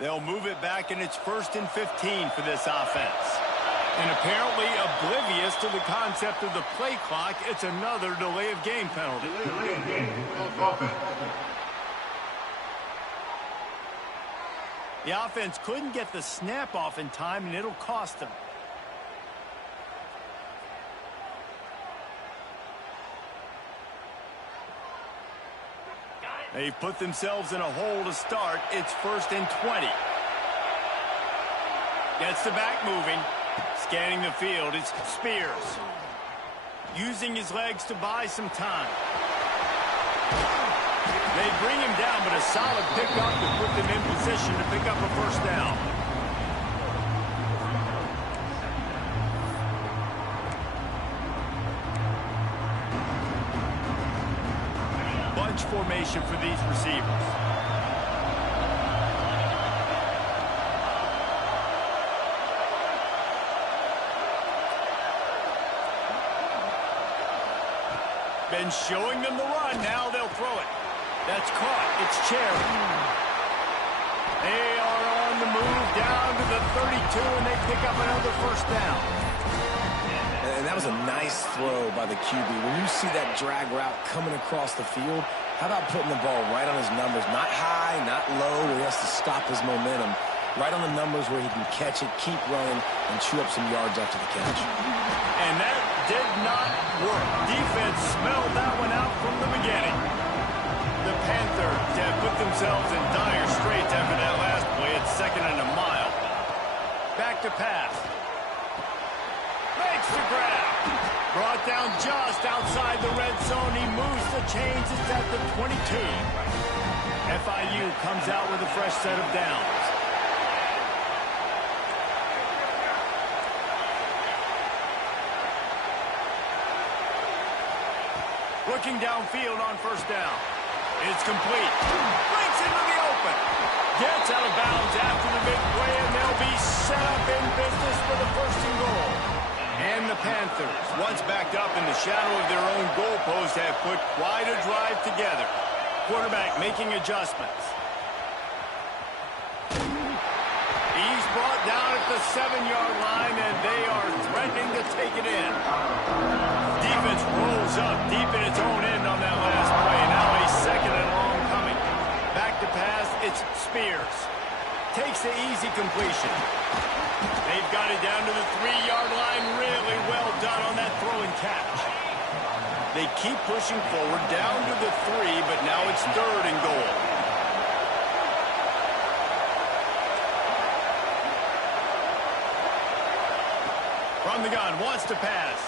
They'll move it back, and it's 1st and 15 for this offense. And apparently oblivious to the concept of the play clock, it's another delay of game penalty. The offense couldn't get the snap off in time, and it'll cost them. They've put themselves in a hole to start. It's 1st and 20. Gets the back moving. Scanning the field, it's Spears. Using his legs to buy some time. They bring him down, but a solid pickup to put them in position to pick up a 1st down. Bunch formation for these receivers. Been showing them the run. Now they'll throw it. That's caught. It's Cherry. They are on the move down to the 32, and they pick up another 1st down. And that was a nice throw by the QB. When you see that drag route coming across the field, how about putting the ball right on his numbers? Not high, not low, where he has to stop his momentum. Right on the numbers where he can catch it, keep running, and chew up some yards after the catch. And that did not work. Defense smelled that one out from the beginning. The Panthers have put themselves in dire straits after that last play. It's 2nd and a mile. Back to pass. Makes the grab. Brought down just outside the red zone. He moves the chains. It's at the 22. FIU comes out with a fresh set of downs. Looking downfield on 1st down. It's complete. Breaks into the open. Gets out of bounds after the big play, and they'll be set up in business for the 1st and goal. And the Panthers, once backed up in the shadow of their own goalpost, have put quite a drive together. Quarterback making adjustments. He's brought down at the 7-yard line, and they are threatening to take it in. Defense rolls up deep in its own end on that last play. Now a 2nd and long coming. Back to pass, it's Spears. Takes the easy completion. They've got it down to the 3-yard line. Really well done on that throw and catch. They keep pushing forward down to the 3, but now it's 3rd and goal. From the gun, wants to pass.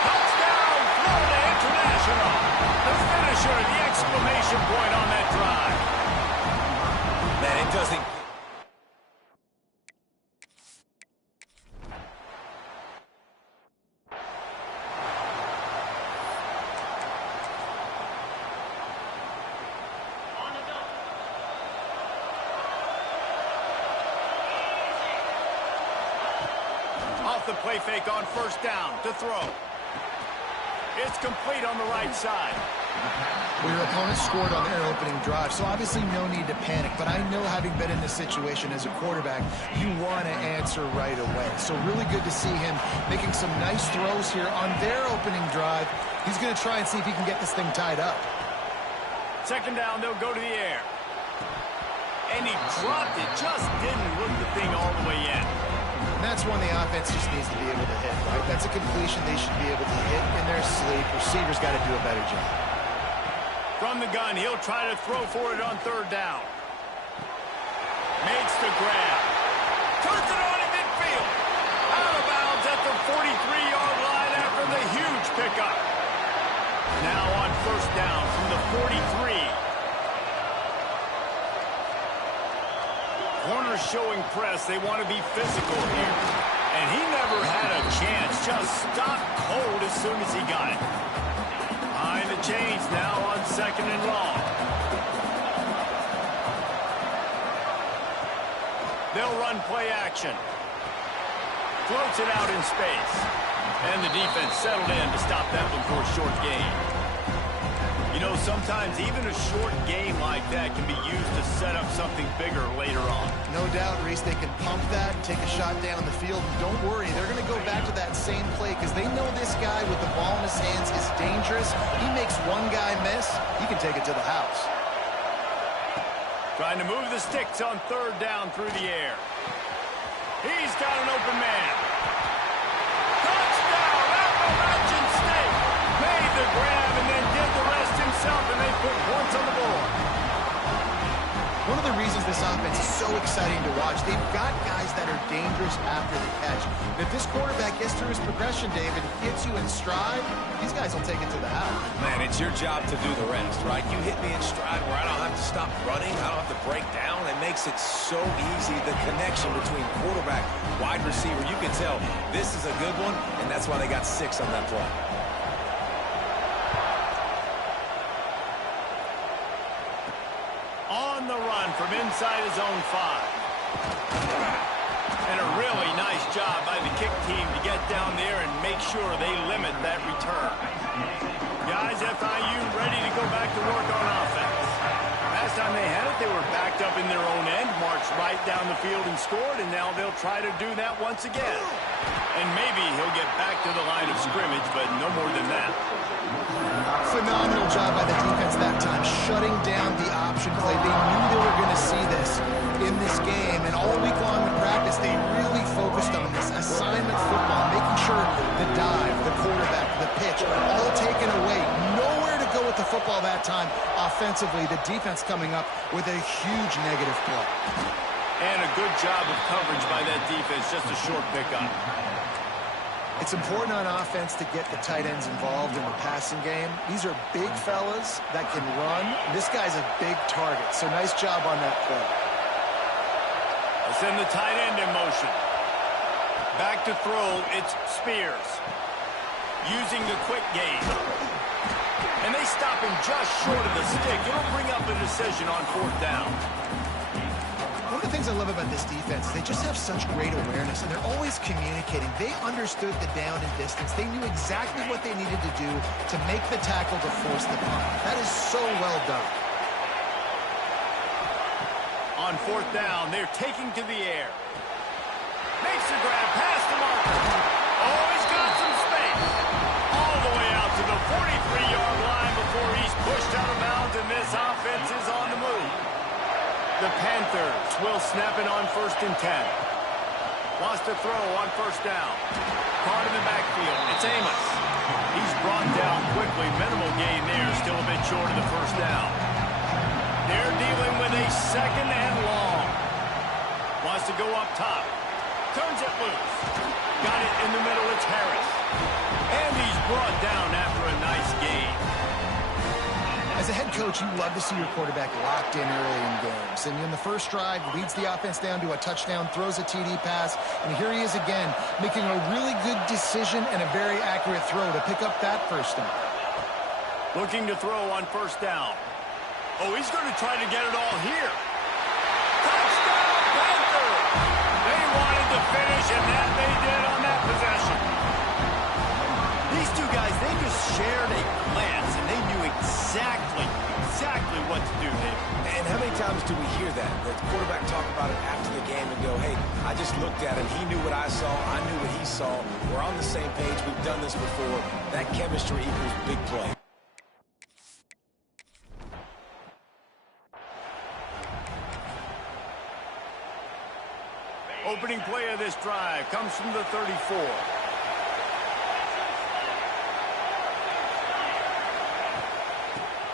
Touchdown, Florida International. The finisher, the exclamation point on that drive. Man, it doesn't... Off the play fake on 1st down to throw. It's complete on the right side. Well, your opponent scored on their opening drive, so obviously no need to panic. But I know, having been in this situation as a quarterback, you want to answer right away. So really good to see him making some nice throws here on their opening drive. He's going to try and see if he can get this thing tied up. 2nd down, they'll go to the air. And he dropped it, just didn't look the thing all the way in. And that's one the offense just needs to be able to hit, right? That's a completion they should be able to hit in their sleep. Receivers got to do a better job. From the gun, he'll try to throw for it on 3rd down. Makes the grab. Turns it on in midfield. Out of bounds at the 43-yard line after the huge pickup. Now on 1st down from the 43. Corners showing press. They want to be physical here. And he never had a chance. Just stopped cold as soon as he got it. Behind the chains now on 2nd and long. They'll run play action. Floats it out in space. And the defense settled in to stop that one for a short gain. You know, sometimes even a short game like that can be used to set up something bigger later on. No doubt, Reese, they can pump that and take a shot down the field. And don't worry, they're going to go back to that same play because they know this guy with the ball in his hands is dangerous. He makes one guy miss, he can take it to the house. Trying to move the sticks on third down through the air. He's got an open man. Touchdown, Appalachian State. Made the grab and then did the rest himself, and they put points on the board. One of the reasons this offense is so exciting to watch, they've got guys that are dangerous after the catch. And if this quarterback gets through his progression, David, gets you in stride, these guys will take it to the house. Man, it's your job to do the rest, right? You hit me in stride where I don't have to stop running, I don't have to break down. It makes it so easy, the connection between quarterback, wide receiver. You can tell this is a good one, and that's why they got 6 on that play. On the run from inside his own 5. And a really nice job by the kick team to get down there and make sure they limit that return. Guys, FIU ready to go back to work on offense. Last time they had it, they were backed up in their own end, marched right down the field and scored, and now they'll try to do that once again. And maybe he'll get back to the line of scrimmage, but no more than that. Phenomenal job by the defense that time, shutting down the option play. They knew they were going to see this in this game, and all week long in practice, they really focused on this assignment football, making sure the dive, the quarterback, the pitch, all taken away. Nowhere to go with the football that time. Offensively, the defense coming up with a huge negative play. And a good job of coverage by that defense, just a short pickup. It's important on offense to get the tight ends involved in the passing game. These are big fellas that can run. This guy's a big target, so nice job on that play. Let's send the tight end in motion. Back to throw, it's Spears. Using the quick game. And they stop him just short of the stick. It'll bring up a decision on 4th down. One of the things I love about this defense is they just have such great awareness, and they're always communicating. They understood the down and distance. They knew exactly what they needed to do to make the tackle to force the punt. That is so well done. On 4th down, they're taking to the air. Makes the grab past the marker. Oh, he's got some space. All the way out to the 43-yard line before he's pushed out of bounds, and this offense is on the move. The Panthers will snap it on 1st and 10. Wants to throw on 1st down. Caught in the backfield. It's Amos. He's brought down quickly. Minimal gain there. Still a bit short of the 1st down. They're dealing with a 2nd and long. Wants to go up top. Turns it loose. Got it in the middle. It's Harris. And he's brought down after a nice gain. As a head coach, you love to see your quarterback locked in early in games. And in the first drive, leads the offense down to a touchdown, throws a TD pass, and here he is again, making a really good decision and a very accurate throw to pick up that 1st down. Looking to throw on 1st down. Oh, he's going to try to get it all here. Touchdown, Panthers! They wanted to finish, and that they did on that possession. These two guys, they just shared a glance, and they knew exactly what to do, Dave. And how many times do we hear that? The quarterback talk about it after the game and go, hey, I just looked at him. He knew what I saw. I knew what he saw. We're on the same page. We've done this before. That chemistry equals big play. Opening play of this drive comes from the 34.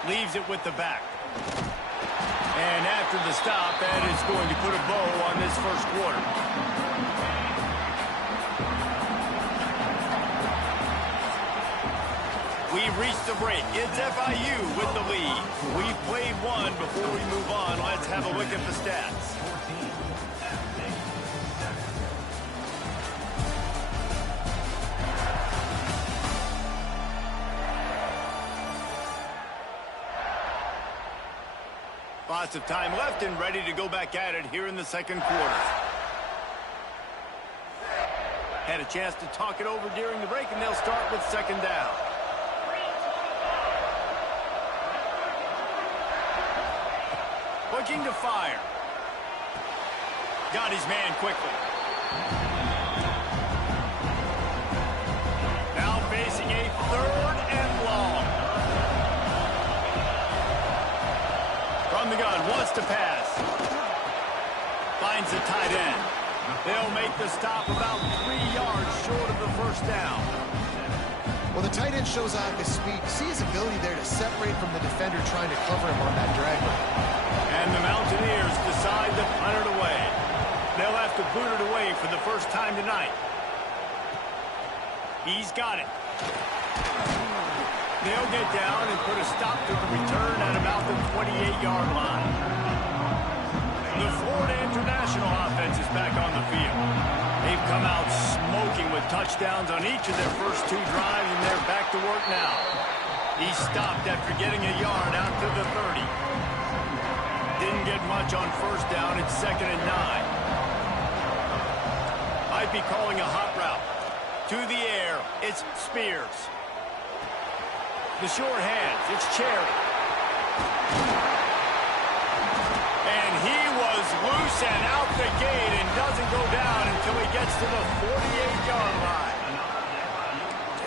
Leaves it with the back. And after the stop, that is going to put a bow on this 1st quarter. We've reached the break. It's FIU with the lead. We've played one. Before we move on, let's have a look at the stats. Lots of time left and ready to go back at it here in the 2nd quarter. Had a chance to talk it over during the break, and they'll start with 2nd down. looking to fire. Got his man quickly. Now facing a 3rd and long. From the gun, wants to pass. Finds the tight end. They'll make the stop about 3 yards short of the first down. Well, the tight end shows off his speed. You see his ability there to separate from the defender trying to cover him on that drag route. And the Mountaineers decide to punt it away. They'll have to boot it away for the first time tonight. He's got it. They'll get down and put a stop to the return at about the 28-yard line. The Florida International offense is back on the field. They've come out smoking with touchdowns on each of their first 2 drives, and they're back to work now. He stopped after getting a yard out to the 30. Didn't get much on first down. It's 2nd and 9. Might be calling a hot route. To the air, it's Spears. The short hands, it's Cherry. And he was loose and out the gate and doesn't go down until he gets to the 48-yard line.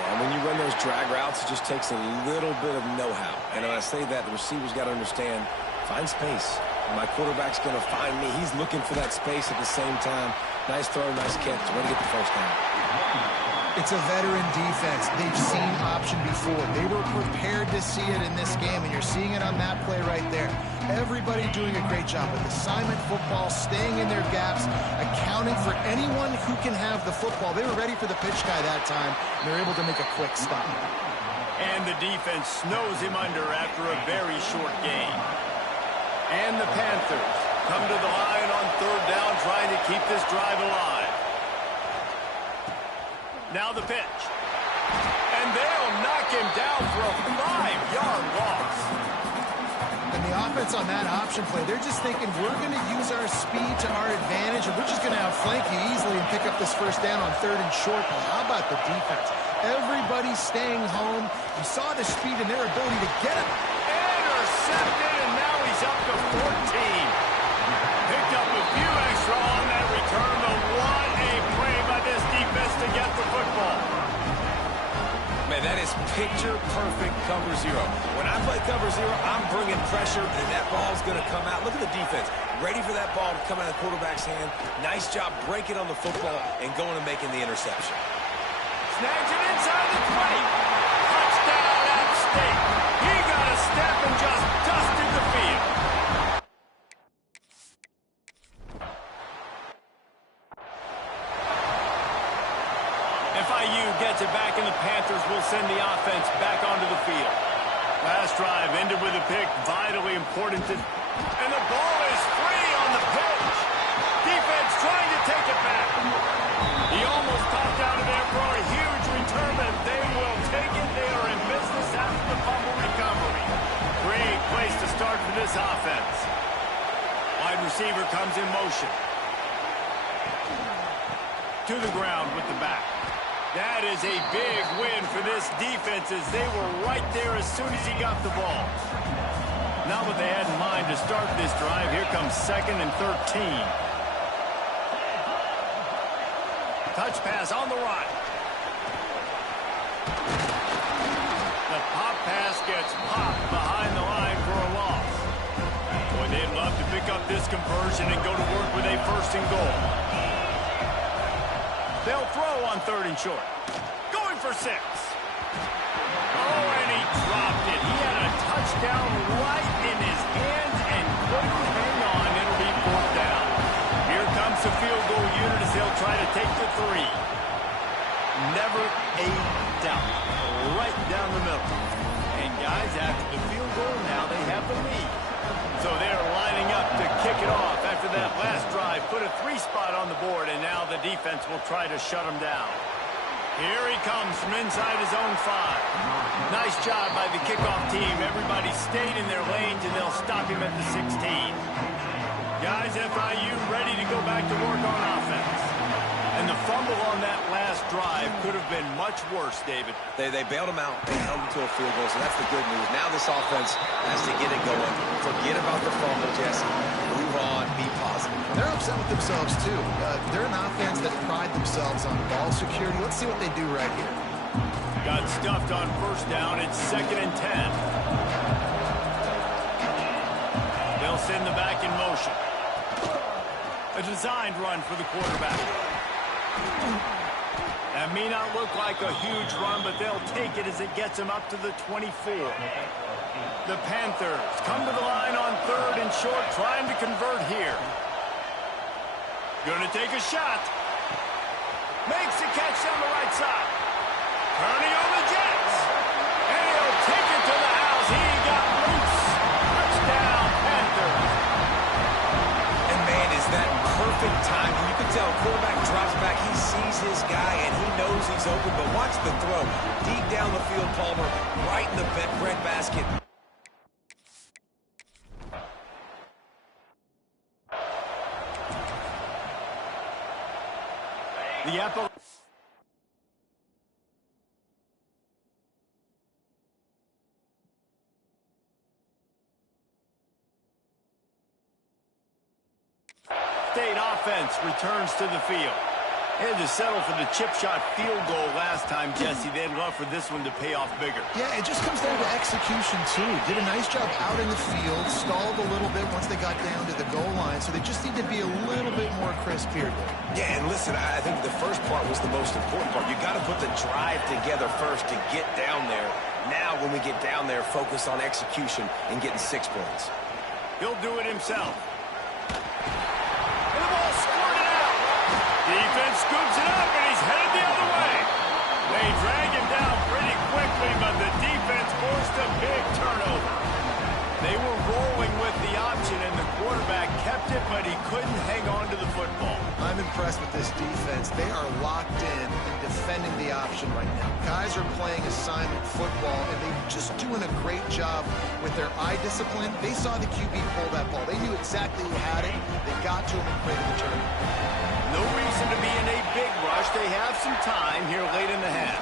And when you run those drag routes, it just takes a little bit of know-how. And when I say that, the receiver's got to understand, find space. My quarterback's going to find me. He's looking for that space at the same time. Nice throw, nice catch. Way to get the first down. It's a veteran defense. They've seen option before. They were prepared to see it in this game, and you're seeing it on that play right there. Everybody doing a great job with assignment football, staying in their gaps, accounting for anyone who can have the football. They were ready for the pitch guy that time, and they're able to make a quick stop. And the defense snows him under after a very short gain. And the Panthers come to the line on 3rd down, trying to keep this drive alive. Now the pitch. And they'll knock him down for a 5-yard loss. And the offense on that option play, they're just thinking, we're going to use our speed to our advantage, and we're just going to outflank you easily and pick up this first down on 3rd and short. But how about the defense? Everybody staying home. You saw the speed and their ability to get him. Intercepted, and now he's up to 14. Picked up a few extra on that return, but what a play by this defense to get the football. Man, that is picture-perfect cover 0. When I play cover 0, I'm bringing pressure, and that ball's going to come out. Look at the defense. Ready for that ball to come out of the quarterback's hand. Nice job breaking on the football and going and making the interception. Snags it inside the 20. Touchdown, App State. He got a step and just dusted the field. FIU gets it back, and the Panthers will send the offense back onto the field. Last drive ended with a pick, vitally important. And the ball is free on the pitch. Defense trying to take it back. He almost popped out of there for a huge return, but they will take it. They are in business after the fumble recovery. Great place to start for this offense. Wide receiver comes in motion. To the ground with the back. That is a big win for this defense, as they were right there as soon as he got the ball. Not what they had in mind to start this drive. Here comes 2nd and 13. Touch pass on the right. The pop pass gets popped behind the line for a loss. Boy, they'd love to pick up this conversion and go to work with a 1st and goal. They'll throw on 3rd and short. Going for 6. Oh, and he dropped it. He had a touchdown right in his hands and couldn't hang on. It'll be 4th down. Here comes the field goal unit as they'll try to take the 3. Never a doubt. Right down the middle. And guys, after the field goal, now they have the lead. So they're lining up to kick it off after that last drive. Put a 3 spot on the board, and now the defense will try to shut them down. Here he comes from inside his own 5. Nice job by the kickoff team. Everybody stayed in their lanes, and they'll stop him at the 16. Guys, FIU ready to go back to work on offense. And the fumble on that last drive could have been much worse, David. They bailed him out. They held him to a field goal, so that's the good news. Now this offense has to get it going. Forget about the fumble, Jesse. Move on. Be positive. They're upset with themselves, too. They're an offense that pride themselves on ball security. Let's see what they do right here. Got stuffed on first down. It's 2nd and 10. They'll send the back in motion. A designed run for the quarterback. That may not look like a huge run, but they'll take it as it gets them up to the 24. The Panthers come to the line on 3rd and short, trying to convert here. Going to take a shot. Makes the catch on the right side. Turning on the Jets. And he'll take it to the house. He got loose. Touchdown, Panthers. And, man, is that perfect time. You can tell quarterback drops back. He sees his guy, and he knows he's open. But watch the throw. Deep down the field, Palmer, right in the breadbasket. The Apple. State offense returns to the field. They had to settle for the chip shot field goal last time, Jesse. They'd love for this one to pay off bigger. Yeah, it just comes down to execution, too. Did a nice job out in the field, stalled a little bit once they got down to the goal line, so they just need to be a little bit more crisp here. Yeah, and listen, I think the first part was the most important part. You got to put the drive together first to get down there. Now, when we get down there, focus on execution and getting 6 points. He'll do it himself. And the ball squirted out. Defense scoops it up, and he's headed the other way. They drag him down pretty quickly, but the defense forced a big turnover. They were rolling with the option, and the quarterback kept it, but he couldn't hang on to the football. I'm impressed with this defense. They are locked in and defending the option right now. Guys are playing assignment football, and they're just doing a great job with their eye discipline. They saw the QB pull that ball. They knew exactly who had it. They got to him and created the turnover. No reason to be in a big rush. They have some time here late in the half.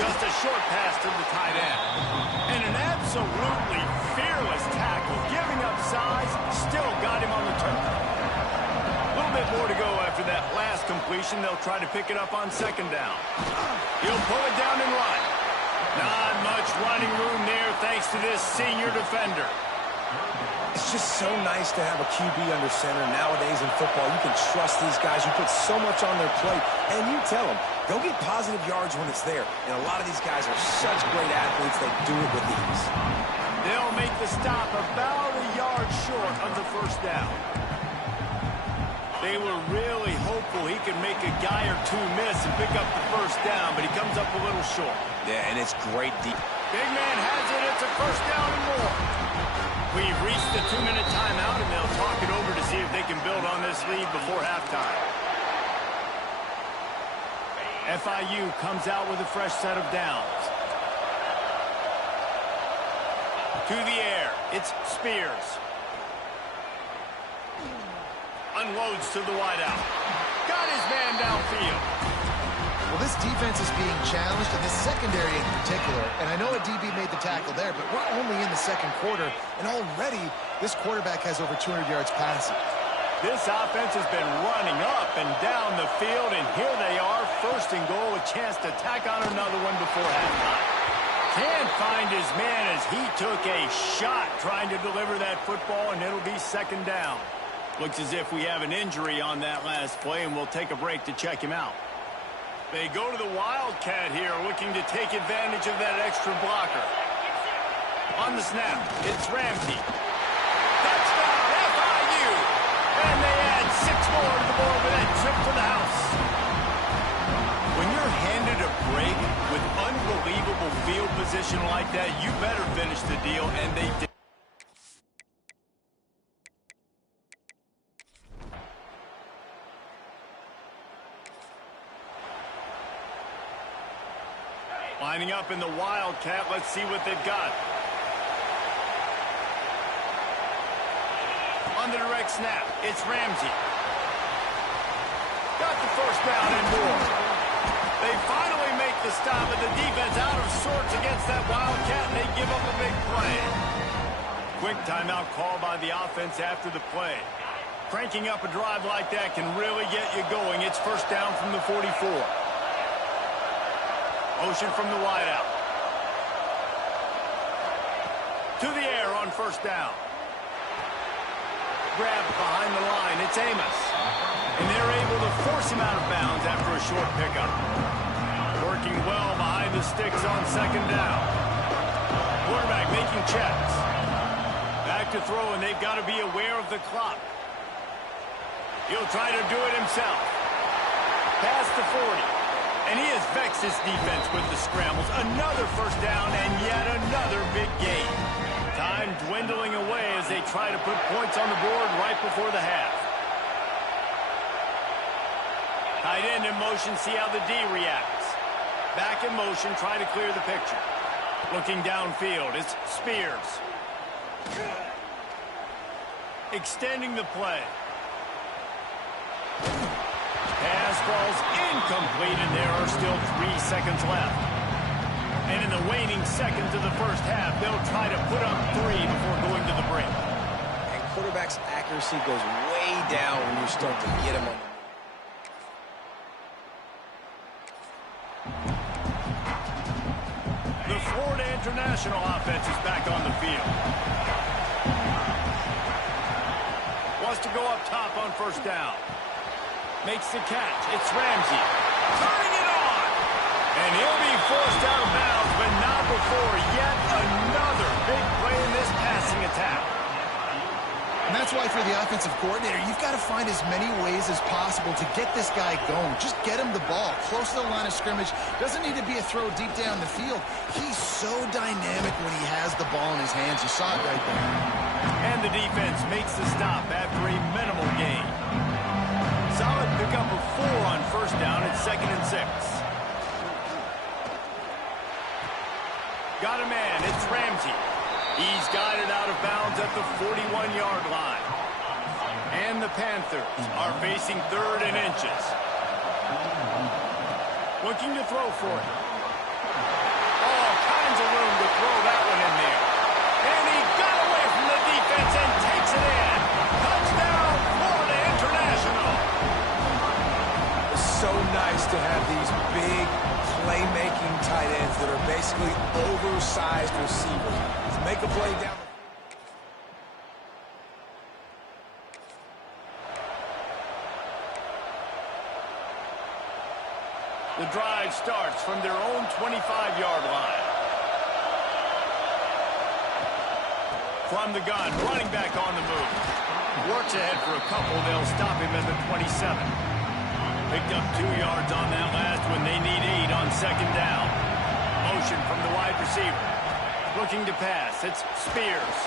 Just a short pass to the tight end. And an absolutely fearless tackle. Giving up size, still got him on the turf. A little bit more to go after that last completion. They'll try to pick it up on 2nd down. He'll pull it down and run. Not much running room there thanks to this senior defender. It's just so nice to have a QB under center nowadays in football. You can trust these guys. You put so much on their plate, and you tell them, go get positive yards when it's there. And a lot of these guys are such great athletes, they do it with ease. They'll make the stop about a yard short of the first down. They were really hopeful he could make a guy or two miss and pick up the first down, but he comes up a little short. Yeah, and it's great deep. Big man has it. It's a first down and more. We've reached the 2-minute timeout, and they'll talk it over to see if they can build on this lead before halftime. FIU comes out with a fresh set of downs. To the air, it's Spears. Unloads to the wideout. Got his man downfield. Well, this defense is being challenged, and this secondary in particular. And I know a DB made the tackle there, but we're only in the 2nd quarter, and already this quarterback has over 200 yards passing. This offense has been running up and down the field, and here they are, 1st and goal, a chance to tack on another one before halftime. Can't find his man as he took a shot trying to deliver that football, and it'll be 2nd down. Looks as if we have an injury on that last play, and we'll take a break to check him out. They go to the Wildcat here, looking to take advantage of that extra blocker. On the snap, it's Ramsey. Touchdown, FIU! And they add 6 more to the board with that trip to the house. When you're handed a break with unbelievable field position like that, you better finish the deal, and they did. Lining up in the Wildcat. Let's see what they've got. On the direct snap, it's Ramsey. got the first down and more. They finally make the stop, and the defense out of sorts against that Wildcat, and they give up a big play. Quick timeout call by the offense after the play. Cranking up a drive like that can really get you going. It's first down from the 44. Motion from the wideout. To the air on first down. Grab behind the line. It's Amos. And they're able to force him out of bounds after a short pickup. Working well behind the sticks on second down. Quarterback making checks. Back to throw, and they've got to be aware of the clock. He'll try to do it himself. Past the 40. And he has vexed his defense with the scrambles. Another first down and yet another big gain. Time dwindling away as they try to put points on the board right before the half. Tight end in motion, see how the D reacts. Back in motion, try to clear the picture. Looking downfield, it's Spears. Extending the play. Pass falls incomplete, and there are still 3 seconds left. And in the waning seconds of the first half, they'll try to put up 3 before going to the break. And quarterback's accuracy goes way down when you start to get him on the Florida International offense is back on the field. Wants to go up top on first down. Makes the catch. It's Ramsey. Turning it on. And he'll be forced out of bounds, but not before yet another big play in this passing attack. And that's why for the offensive coordinator, you've got to find as many ways as possible to get this guy going. Just get him the ball close to the line of scrimmage. Doesn't need to be a throw deep down the field. He's so dynamic when he has the ball in his hands. You saw it right there. And the defense makes the stop after a minimal gain. Solid pickup of 4 on first down at 2nd and 6. Got a man. It's Ramsey. He's got it out of bounds at the 41-yard line. And the Panthers are facing 3rd and inches. Looking to throw for it. All kinds of room to throw that one in there. And he got away from the defense and takes it in. Touchdown, Florida International. It's so nice to have these big playmaking tight ends that are basically oversized receivers. Make a play down. The drive starts from their own 25-yard line. From the gun, running back on the move. Works ahead for a couple. They'll stop him at the 27. Picked up 2 yards on that last one. They need 8 on second down. Motion from the wide receiver. Looking to pass. It's Spears.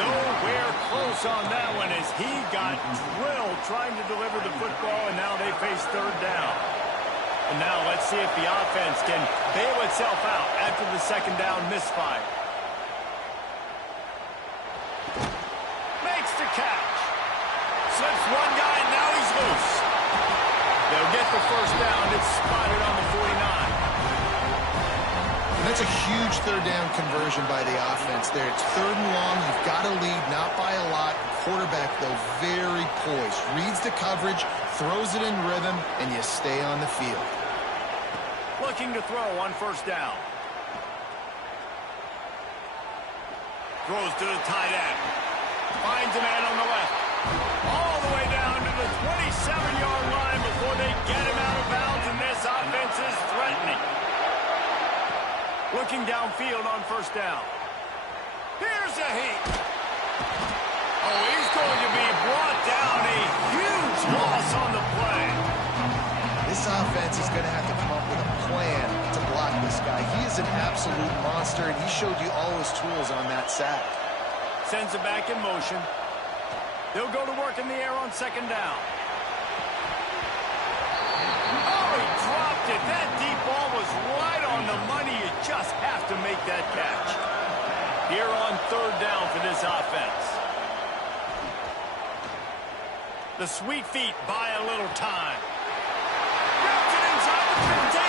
Nowhere close on that one as he got drilled trying to deliver the football, and now they face 3rd down. And now let's see if the offense can bail itself out after the second down misfire. Makes the catch. Slips one guy, and now he's loose. They'll get the first down. It's spotted on the 49. That's a huge 3rd down conversion by the offense there. It's 3rd and long. You've got to lead, not by a lot. Quarterback, though, very poised. Reads the coverage, throws it in rhythm, and you stay on the field. Looking to throw on first down. Throws to the tight end. Finds a man on the left. All the way down to the 27-yard line before they get him out of bounds, and this offense is threatening. Looking downfield on first down. Here's a heat. Oh, he's going to be brought down. A huge loss on the play. This offense is going to have to come up with a plan to block this guy. He is an absolute monster, and he showed you all his tools on that sack. Sends it back in motion. They'll go to work in the air on second down. Oh, he dropped it. That deep ball was right on the money. You just have to make that catch. Here on 3rd down for this offense. The sweet feet buy a little time. Grabs it inside the 15.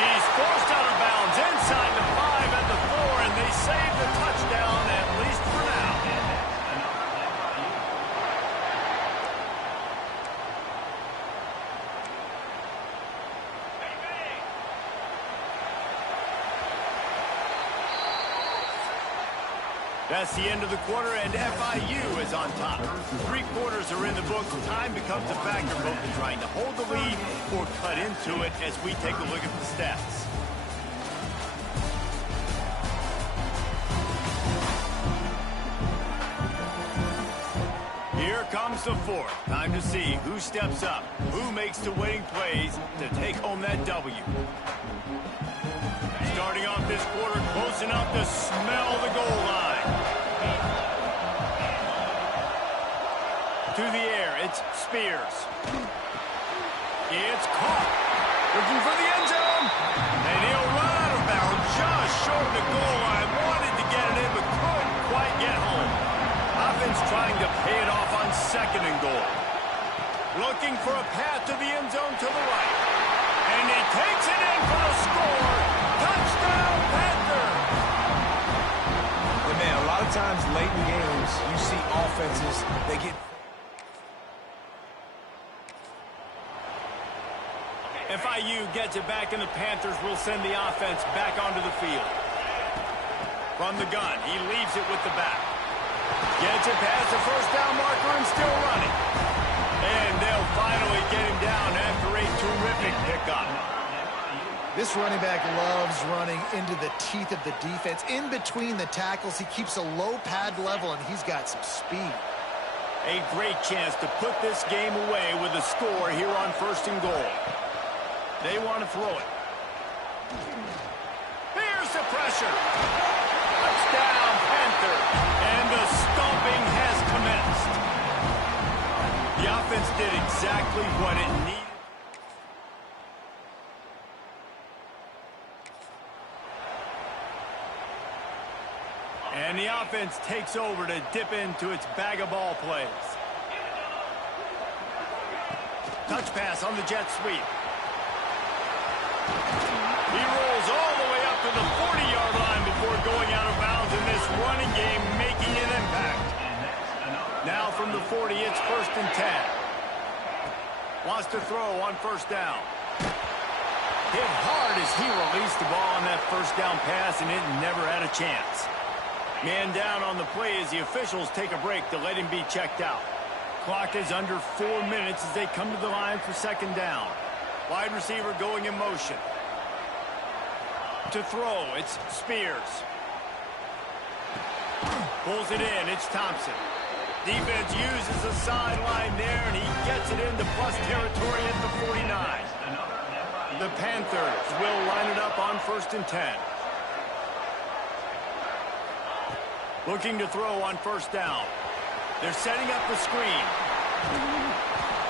He's forced out of bounds inside the 5 and the 4, and they save the touchdown, at least for now. That's the end of the quarter, and FIU is on top. 3 quarters are in the books. Time becomes a factor, both in trying to hold the lead or cut into it as we take a look at the stats. Here comes the 4th. Time to see who steps up, who makes the winning plays to take home that W. Starting off this quarter, close enough to smell the goal line. To the air, it's Spears. It's caught. Looking for the end zone. And he'll run out of bounds just short of the goal line. Wanted to get it in, but couldn't quite get home. Offense trying to pay it off on 2nd and goal. Looking for a path to the end zone to the right. And he takes it in for the score. Touchdown, Panthers! And man, a lot of times late in games, you see offenses, they get... FIU gets it back, and the Panthers will send the offense back onto the field. From the gun, he leaves it with the back. Gets it past the first down marker and still running. And they'll finally get him down after a terrific pickup. This running back loves running into the teeth of the defense. In between the tackles, he keeps a low pad level, and he's got some speed. A great chance to put this game away with a score here on 1st and goal. They want to throw it. Here's the pressure. Touchdown, Panthers. And the stomping has commenced. The offense did exactly what it needed. And the offense takes over to dip into its bag of ball plays. Touch pass on the jet sweep. He rolls all the way up to the 40-yard line before going out of bounds in this running game, making an impact. Now from the 40, it's 1st and 10. Wants to throw on 1st down. Hit hard as he released the ball on that 1st down pass, and it never had a chance. Man down on the play as the officials take a break to let him be checked out. Clock is under 4 minutes as they come to the line for 2nd down. Wide receiver going in motion. To throw, it's Spears. Pulls it in, it's Thompson. Defense uses the sideline there, and he gets it into plus territory at the 49. The Panthers will line it up on 1st and 10. Looking to throw on 1st down. They're setting up the screen.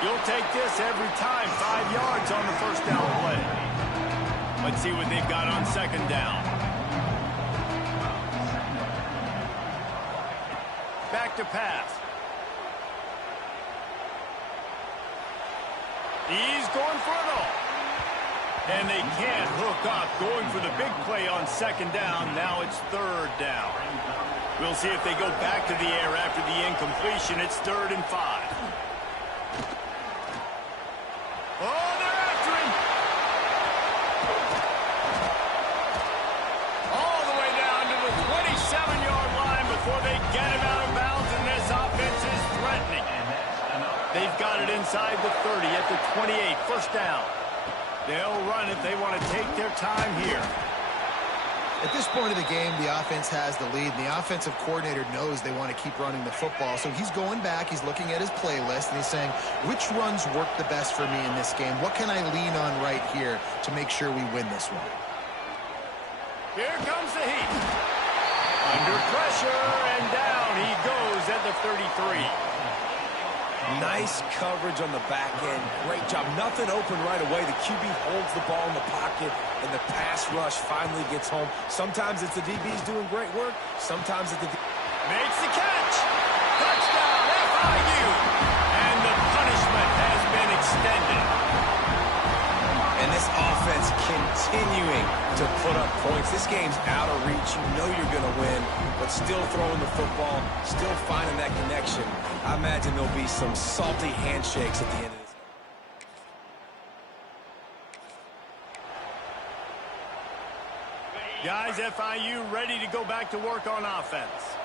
You'll take this every time. 5 yards on the 1st down play. Let's see what they've got on 2nd down. Back to pass. He's going for it all. And they can't hook up. Going for the big play on 2nd down. Now it's 3rd down. We'll see if they go back to the air after the incompletion. It's 3rd and 5. Oh, they're after him. All the way down to the 27-yard line before they get him out of bounds, and this offense is threatening. They've got it inside the 30 at the 28, 1st down. They'll run if they want to take their time here. At this point of the game, the offense has the lead, and the offensive coordinator knows they want to keep running the football. So he's going back, he's looking at his playlist, and he's saying, which runs work the best for me in this game? What can I lean on right here to make sure we win this one? Here comes the heat. Under pressure, and down he goes at the 33. Nice coverage on the back end. Great job. Nothing open right away. The QB holds the ball in the pocket, and the pass rush finally gets home. Sometimes it's the DBs doing great work. Sometimes it's the... Makes the catch. Touchdown, FIU. FIU. And the punishment has been extended. And this offense continuing to put up points. This game's out of reach. You know you're going to win, but still throwing the football, still finding that connection. I imagine there'll be some salty handshakes at the end of this. Guys, FIU ready to go back to work on offense.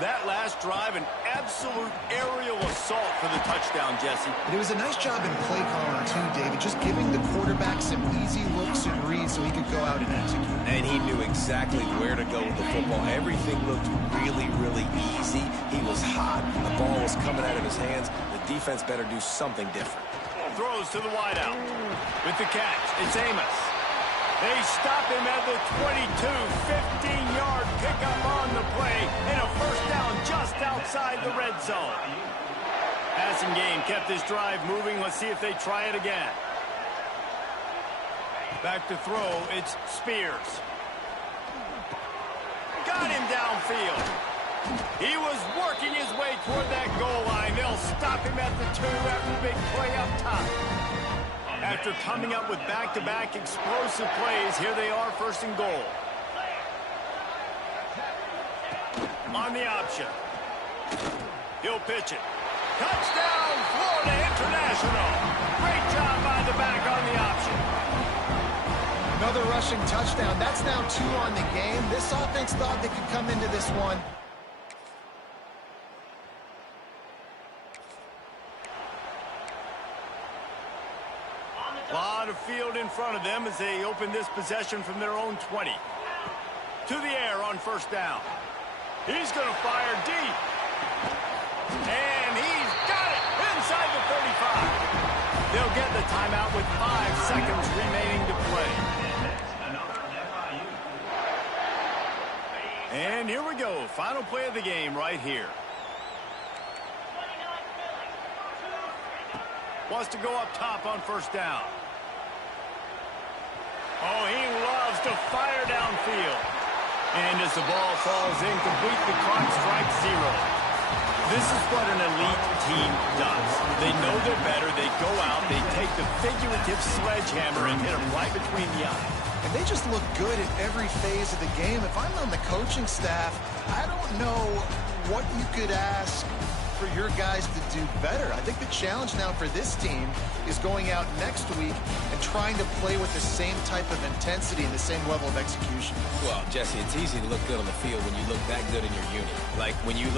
That last drive, an absolute aerial assault for the touchdown, Jesse. But it was a nice job in play calling, too, David, just giving the quarterback some easy looks and reads so he could go out and execute. And he knew exactly where to go with the football. Everything looked really, really easy. He was hot. The ball was coming out of his hands. The defense better do something different. Throws to the wideout. With the catch, it's Amos. They stop him at the 22, 15-yard pickup on the play, and a first down just outside the red zone. Passing game kept this drive moving. Let's see if they try it again. Back to throw, it's Spears. Got him downfield. He was working his way toward that goal line. They'll stop him at the 2 after the big play up top. After coming up with back-to-back explosive plays, here they are, first and goal. On the option. He'll pitch it. Touchdown, Florida International. Great job by the back on the option. Another rushing touchdown. That's now 2 on the game. This offense thought they could come into this one. A lot of field in front of them as they open this possession from their own 20. To the air on first down. He's going to fire deep. And he's got it inside the 35. They'll get the timeout with 5 seconds remaining to play. And here we go. Final play of the game right here. Wants to go up top on first down. Oh, he loves to fire downfield. And as the ball falls incomplete, the clock strikes 0. This is what an elite team does. They know they're better. They go out, they take the figurative sledgehammer and hit them right between the eyes. And they just look good at every phase of the game. If I'm on the coaching staff, I don't know what you could ask for your guys to do better. I think the challenge now for this team is going out next week and trying to play with the same type of intensity and the same level of execution. Well, Jesse, it's easy to look good on the field when you look that good in your unit. Like when you look